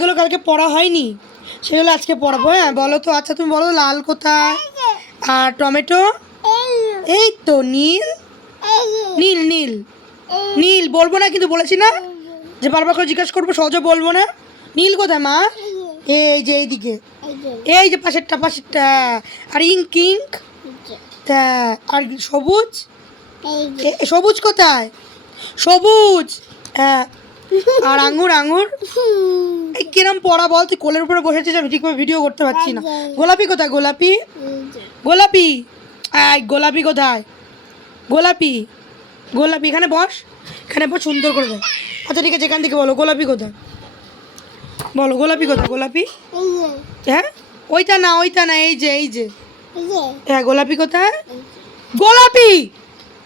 এগুলো কালকে পড়া হয়নি, সেগুলো আজকে পড়াবো। হ্যাঁ বলো তো। আচ্ছা তুমি বলো, লাল কোথায় আর টমেটো? এই তো নীল। নীল নীল নীল বলবো না কিন্তু, বলেছি না যে বারবার করে জিজ্ঞাসা করবো, সহজে বলবো না। নীল কোথায় মা? এই যে এইদিকে, এই যে পাশেরটা পাশেরটা। আর ইঙ্ক ইঙ্ক আর সবুজ, সবুজ কোথায়? সবুজ। হ্যাঁ আর আঙুর আঙুর। এই কিরম পড়া বল, তুই কোলের উপরে বসেছিস, আমি ঠিকভাবে ভিডিও করতে পারছি না। গোলাপি কোথায়? গোলাপি গোলাপি গোলাপি কোথায়? গোলাপি গোলাপি এখানে বস, এখানে বস, সুন্দর করে দেয়। আচ্ছা ঠিক আছে, এখান থেকে বলো গোলাপি কোথায়, বলো গোলাপি কোথায়? গোলাপি হ্যাঁ ওইটা না, ওইটা না, এই যে এই যে। হ্যাঁ গোলাপি কোথায়? গোলাপি।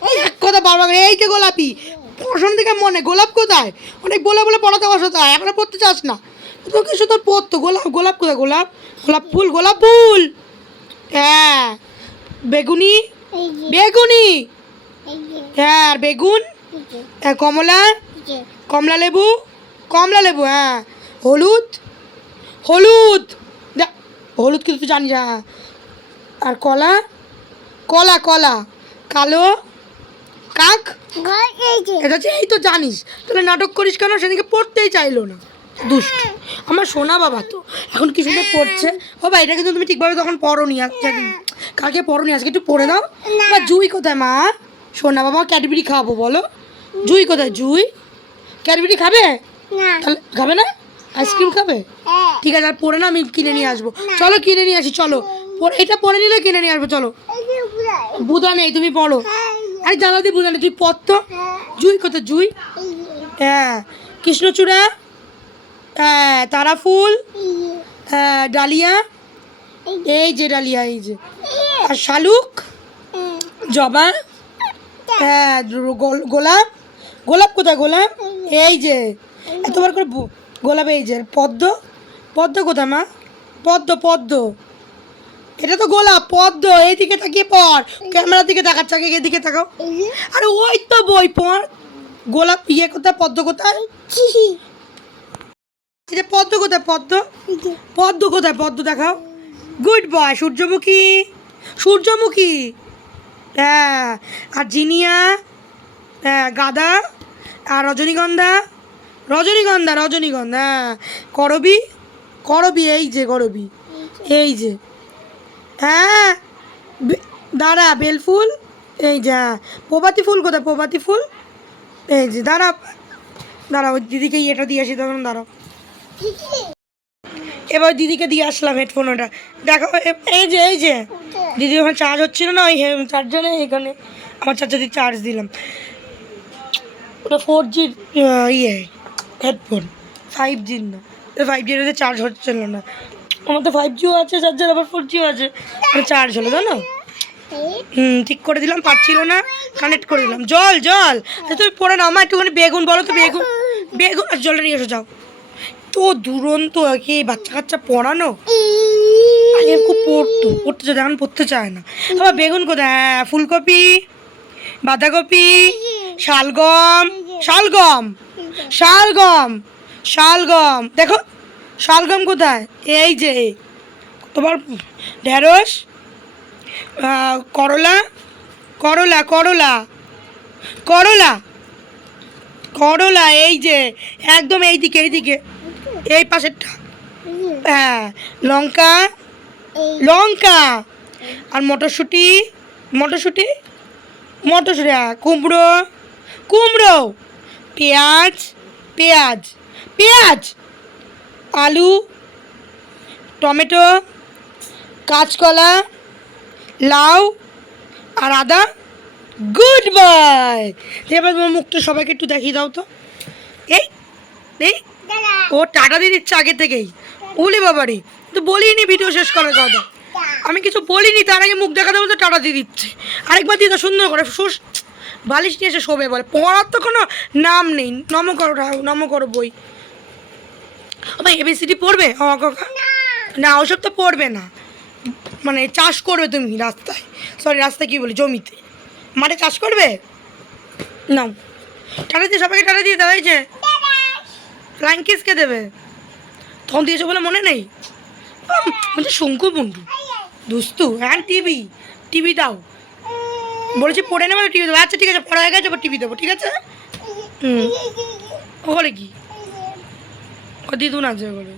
এই এক কথা বারবার, এই যে গোলাপি। পড়াশোনা থেকে মনে, গোলাপ কোথায়? অনেক বলে বলে পড়াতে বসাতে হয়, এখনো পড়তে চাস না। তোর কিছু তোর পড়তো। গোলাপ গোলাপ কোথায়? গোলাপ গোলাপ ফুল, গোলাপ ফুল। হ্যাঁ বেগুনি বেগুনি। হ্যাঁ আর বেগুন। হ্যাঁ কমলা, কমলা লেবু, কমলা লেবু। হ্যাঁ হলুদ হলুদ, হলুদ কিন্তু তুই জানিস। হ্যাঁ আর কলা, কলা কলা। কালো কাক, এটা হচ্ছে, এই তো জানিস। তাহলে নাটক করিস কেন? সেদিকে পড়তেই চাইলো না, দুষ্ট আমার সোনা বাবা। তো এখন কি সুন্দর পড়ছে। বাবা এটা কিন্তু তুমি ঠিকভাবে তখন পড়োনি, আজকে কালকে পড়োনি, আজকে একটু পড়ে দাও। বা জুই কোথায় মা? সোনা বাবা ক্যাডবেরি খাবো বলো। জুই কোথায়? জুই ক্যাডবেরি খাবে? তাহলে খাবে না? আইসক্রিম খাবে? ঠিক আছে আর পড়ে না, আমি কিনে নিয়ে আসবো। চলো কিনে নিয়ে আসি, চলো। এটা পড়ে নিলে কিনে নিয়ে আসবো, চলো। বুদা নেই, তুমি পড়ো। আরে জানা দিয়ে বুঝা নেই, তুই পড় তো। জুই কোথায়? জুই হ্যাঁ কৃষ্ণচূড়া, হ্যাঁ তারা ফুল, হ্যাঁ ডালিয়া, এই যে ডালিয়া, এই যে। আর শালুক, জবা, হ্যাঁ গোলাপ, গোলাপ কোথায়? গোলাপ এই যে, এতবার করে গোলাপ। এই যে পদ্ম, পদ্ম কোথায় মা? পদ্ম পদ্ম, এটা তো গোলাপ। পদ্ম এইদিকে তাকিয়ে পড়, ক্যামেরার দিকে তাকাচ্ছে, আগে এদিকে তাকাও। আরে ওই তো বই পড়। গোলাপ ইয়ে কোথায়? পদ্ম কোথায়? এটা পদ্ম কোথায়? পদ্ম পদ্ম কোথায়? পদ্ম দেখাও। Good boy. সূর্যমুখী, সূর্যমুখী। হ্যাঁ আর জিনিয়া, হ্যাঁ গাঁদা, আর রজনীগন্ধা, রজনীগন্ধা রজনীগন্ধা। হ্যাঁ করবি, করবি এই যে করবি, এই যে। হ্যাঁ দাঁড়া বেলফুল, এই যে। হ্যাঁ প্রভাতী ফুল কোথায়? প্রভাতী ফুল এই যে। দাঁড়া দাঁড়া, ওই দিদিকে ইয়েটা দিয়ে আসি, তখন দাঁড়াও। এবার দিদিকে দিয়ে আসলাম হেডফোন, ওটা দেখো। এই যে এই যে দিদি ওখানে চার্জ হচ্ছিল না, ওই চার্জারে এখানে আমার চার্জারে চার্জ দিলাম। ওটা 4G ইয়ে হেডফোন, 5G না। 5G চার্জ হচ্ছিল না। আমার তো 5Gও আছে চার্জার, আবার 4Gও আছে, চার্জ হলো জানো। ঠিক করে দিলাম, পাচ্ছিল না, কানেক্ট করে দিলাম। জল জল তুমি পড়ে নাও মা, একটুখানি বেগুন বলো তো। বেগুন বেগুন আর জলটা নিয়ে এসো যাও। তো দুরন্ত কি বাচ্চা কাচ্চা পড়ানো, আগে খুব পড়তো, পড়তে চায়, এখন পড়তে চায় না। আবার বেগুন কোথায়? হ্যাঁ ফুলকপি, বাঁধাকপি, শালগম, শালগম শালগম শালগম। দেখো শালগম কোথায়? এই যে। তোমার ঢেঁড়স, করলা, করলা করলা করলা করলা, এই যে একদম এইদিকে এইদিকে, এই পাশেরটা। হ্যাঁ লঙ্কা, লঙ্কা আর মটরশুঁটি, মটরশুঁটি মটরশুঁটি। হ্যাঁ কুমড়ো, কুমড়ো, পেঁয়াজ, পেঁয়াজ পেঁয়াজ, আলু, টমেটো, কাঁচকলা, লাউ আর আদা। Good boy. এবার তোমার মুখটা সবাইকে একটু দেখিয়ে দাও তো। এই এই ও টাটা দিয়ে দিচ্ছে আগে থেকেই। বলি বাবারি, তো বলিনি ভিডিও শেষ করার কথা, আমি কিছু বলিনি, তার আগে মুখ দেখাতে বলতে টাটা দিয়ে দিচ্ছে। আরেকবার দিয়ে তো সুন্দর করে বালিশ নিয়ে এসে শোবে বলে। পড়ার তো কোনো নাম নেই। নম করো নম করো বই। ভাই ABCD পড়বে? না ওসব তো পড়বে না, মানে চাষ করবে তুমি রাস্তায়, সরি রাস্তায় কী বলি, জমিতে, মাঠে চাষ করবে। নাও টাটা দিয়ে সবাইকে টাটা দিয়ে দাও। এই যে ফ্লাইং কিসকে দেবে? তখন দিয়েছে বলে মনে নেই? বলছে শঙ্কু বন্ধু দুস্তু। হ্যাঁ টিভি, টিভি দাও বলেছি, পড়ে নেবে টিভি দেবো। আচ্ছা ঠিক আছে, পড়া হয়ে গেছে, এবার টিভি দেবো, ঠিক আছে। ওখানে কি ও দিদুন আছে ওখানে?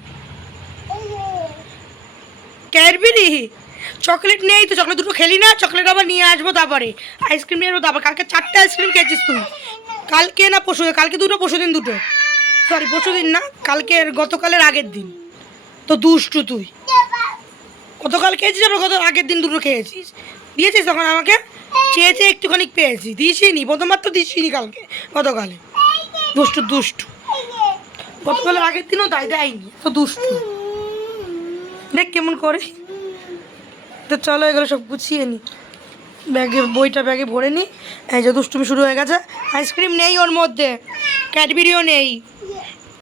ক্যাডবেরি চকলেট নেই তো, চকলেট দুটো খেলি না, চকলেট আবার নিয়ে আসবো, তারপরে আইসক্রিম নিয়ে আসবো, তারপর কালকে 4টে আইসক্রিম খেয়েছিস তুই। কালকে না পরশু, কালকে দুটো, পরশু দিন দুটো, সরি পরশু দিন না, কালকের গতকালের আগের দিন। তো দুষ্টু তুই, গতকাল খেয়েছিস, আবার গত আগের দিন দুটো খেয়েছিস। দিয়েছিস তখন আমাকে, চেয়েছে একটুখানি পেয়েছি, দিয়েছিনি প্রথমবার তো দিয়েছিনি কালকে, গতকালে। দুষ্টু দুষ্টু, গতকালের আগের দিনও তাই দেয়নি, তো দুষ্টু দেখ কেমন করে। তো চলো এগুলো সব গুছিয়ে নি, ব্যাগে বইটা ব্যাগে ভরে নি। এই যে দুষ্টুমি শুরু হয়ে গেছে, আইসক্রিম নেই ওর মধ্যে, ক্যাডবেরিও নেই,